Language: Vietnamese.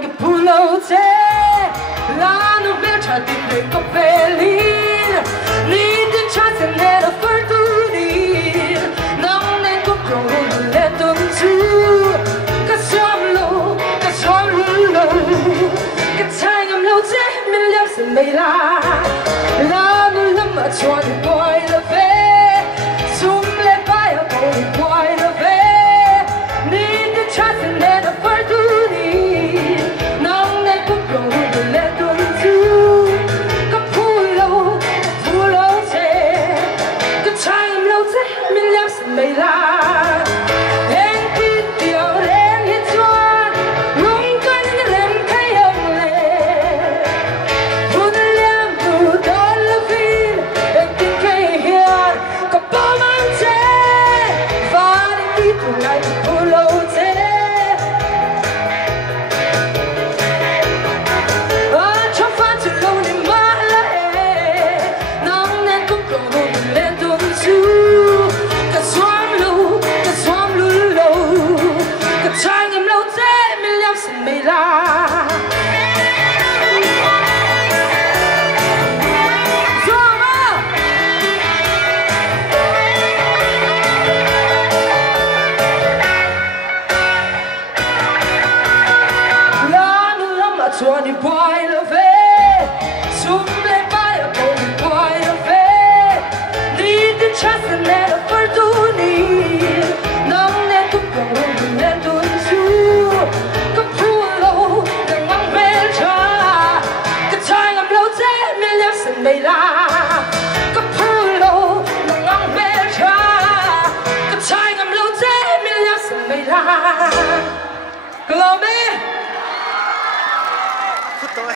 like a pulote L'hanno berciati per coppelin L'idin chance nella fortuni Non è controllo non è donzu Che somlo Che tangam lo te mi liapsi mei la L'hanno lama chuani boy la ve Sum le vai a boy boy la ve L'idin chance nella fortuni Non è controllo non è donzu Che pulo te Che tangam lo te mi liapsi mei la Suoni puoi lo ve, sulle vai a come puoi lo ve, di chance nella fortuni, non è tutto non è tutto su, che pulo non mang bel cha, che chai ngam lo te mi liap sen mei la, che pulo non mang bel cha, che chai ngam lo te mi liap sen mei la.